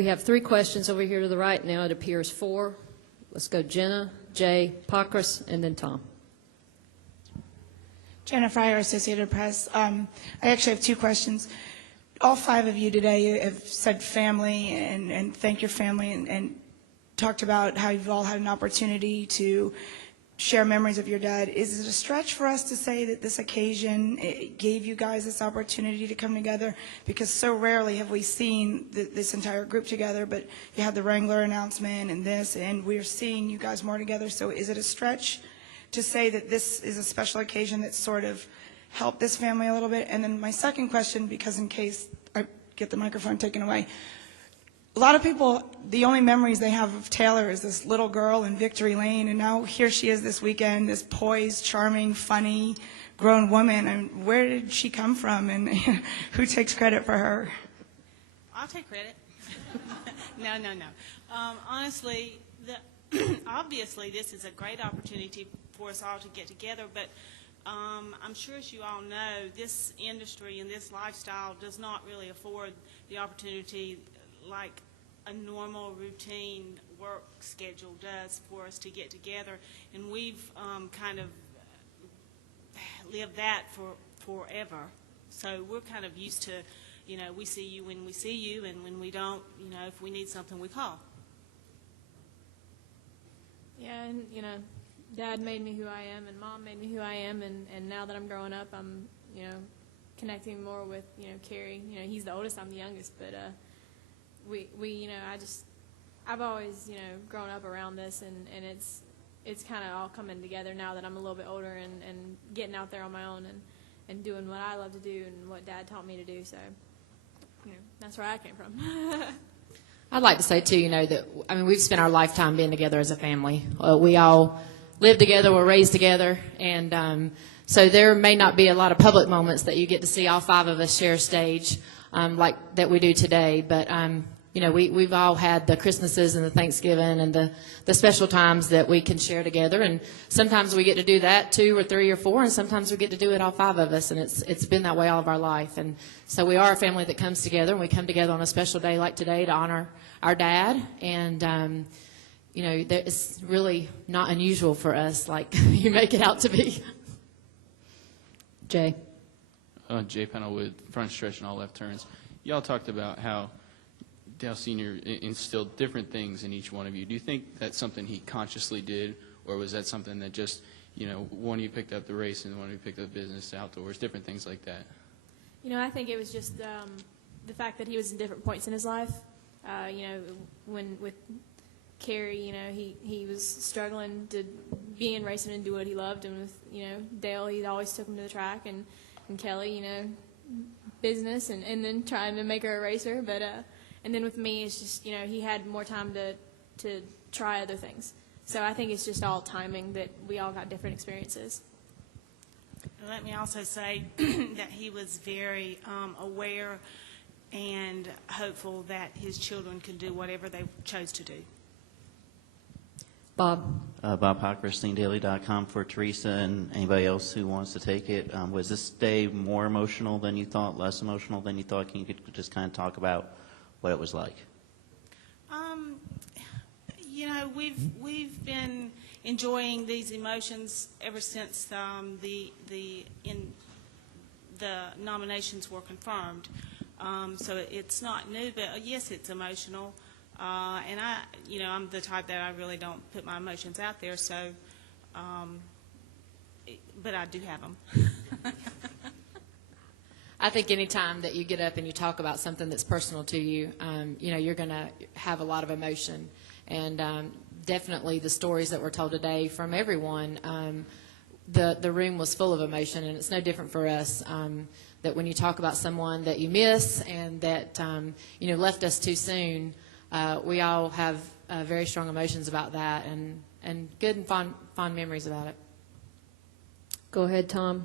We have 3 questions over here to the right. Now it appears 4. Let's go Jenna, Jay, Pockrass, and then Tom. Jenna Fryer, Associated Press. I actually have 2 questions. All 5 of you today have said family and thank your family and talked about how you've all had an opportunity to share memories of your dad. Is it a stretch for us to say that this occasion gave you guys this opportunity to come together? Because so rarely have we seen this entire group together, but you had the Wrangler announcement and this, and we're seeing you guys more together. So is it a stretch to say that this is a special occasion that sort of helped this family a little bit? And then my second question, because in case I get the microphone taken away, a lot of people, the only memories they have of Taylor is this little girl in Victory Lane, and now here she is this weekend, this poised, charming, funny, grown woman. And where did she come from, and who takes credit for her? I'll take credit. No. Honestly, obviously this is a great opportunity for us all to get together, but I'm sure, as you all know, this industry and this lifestyle does not really afford the opportunity like a normal routine work schedule does for us to get together, and we've kind of lived that for forever. So we're kind of used to, we see you when we see you, and when we don't, if we need something, we call. Yeah, and Dad made me who I am, and Mom made me who I am, and now that I'm growing up, I'm connecting more with Kerry. He's the oldest, I'm the youngest, but I've always grown up around this, and it's kind of all coming together now that I'm a little bit older and getting out there on my own and doing what I love to do and what Dad taught me to do. So that's where I came from. I'd like to say too, that we've spent our lifetime being together as a family. We all live together, we're raised together, and so there may not be a lot of public moments that you get to see all 5 of us share a stage like that we do today. But we've all had the Christmases and the Thanksgiving and the special times that we can share together, and sometimes we get to do that 2 or 3 or 4, and sometimes we get to do it all 5 of us, and it's been that way all of our life. And so we are a family that comes together, and we come together on a special day like today to honor our dad. And it's really not unusual for us like you make it out to be. Jay. Jay Penelwood, front stretch and all left turns. Y'all talked about how Dale Sr. instilled different things in each one of you. Do you think that's something he consciously did, or was that something that just, one of you picked up the race and one of you picked up business, outdoors, different things like that? I think it was just the fact that he was in different points in his life. When with Kerry, he was struggling to be in racing and do what he loved, and with Dale, he always took him to the track, and Kelley, business and then trying to make her a racer. But and then with me, it's just he had more time to try other things. So I think it's just all timing that we all got different experiences. Let me also say that he was very aware and hopeful that his children could do whatever they chose to do. Bob. Bob Pockrass, SceneDaily.com for Teresa and anybody else who wants to take it. Was this day more emotional than you thought, less emotional than you thought? Can you just kind of talk about what it was like? We've been enjoying these emotions ever since the nominations were confirmed. So it's not new, but yes, it's emotional. And I'm the type that I really don't put my emotions out there. So, but I do have them. I think any time that you get up and you talk about something that's personal to you, you're going to have a lot of emotion. And definitely the stories that were told today from everyone, the room was full of emotion, and it's no different for us. That when you talk about someone that you miss and that left us too soon, we all have very strong emotions about that, and good and fond memories about it. Go ahead, Tom,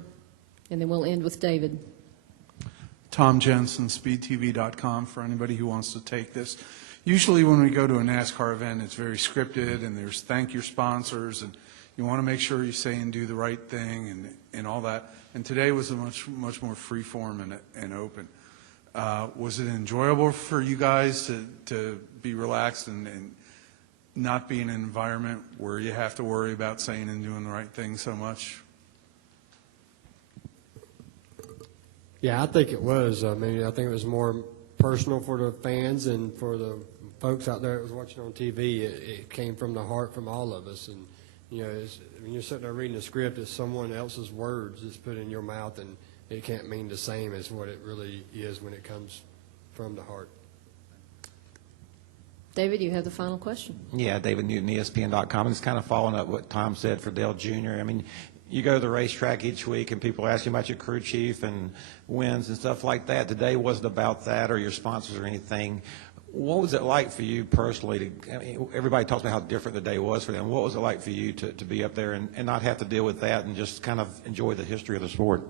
and then we'll end with David. Tom Jensen, SpeedTV.com, for anybody who wants to take this. Usually when we go to a NASCAR event, it's very scripted, and there's thank your sponsors, and you want to make sure you say and do the right thing and all that. And today was a much more free form and open. Was it enjoyable for you guys to be relaxed and not be in an environment where you have to worry about saying and doing the right thing so much? Yeah, I think it was. I mean, I think it was more personal for the fans and for the folks out there that was watching on TV. It came from the heart from all of us. And, you know, when you're sitting there reading a script, it's someone else's words that's put in your mouth, and it can't mean the same as what it really is when it comes from the heart. David, you have the final question. Yeah, David Newton, ESPN.com. And it's kind of following up what Tom said for Dale Jr. I mean, you go to the racetrack each week and people ask you about your crew chief and wins and stuff like that. Today wasn't about that or your sponsors or anything. What was it like for you personally? I mean, everybody talks about how different the day was for them. What was it like for you to be up there and not have to deal with that and just kind of enjoy the history of the sport?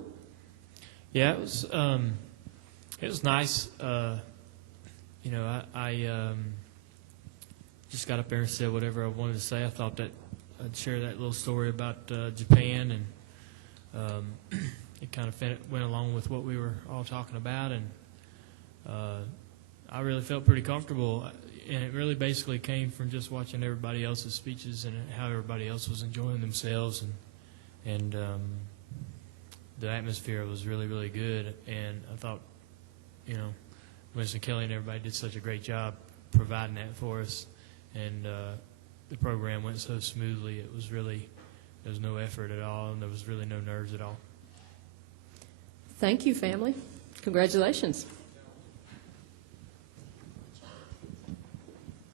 Yeah, it was nice. You know, I just got up there and said whatever I wanted to say. I thought that I'd share that little story about Japan, and it kind of went along with what we were all talking about, and I really felt pretty comfortable, and it really basically came from just watching everybody else's speeches and how everybody else was enjoying themselves, and the atmosphere was really, really good, and I thought, you know, Winston Kelley and everybody did such a great job providing that for us, and the program went so smoothly. It was really, there was no effort at all, and there was really no nerves at all. Thank you, family. Congratulations.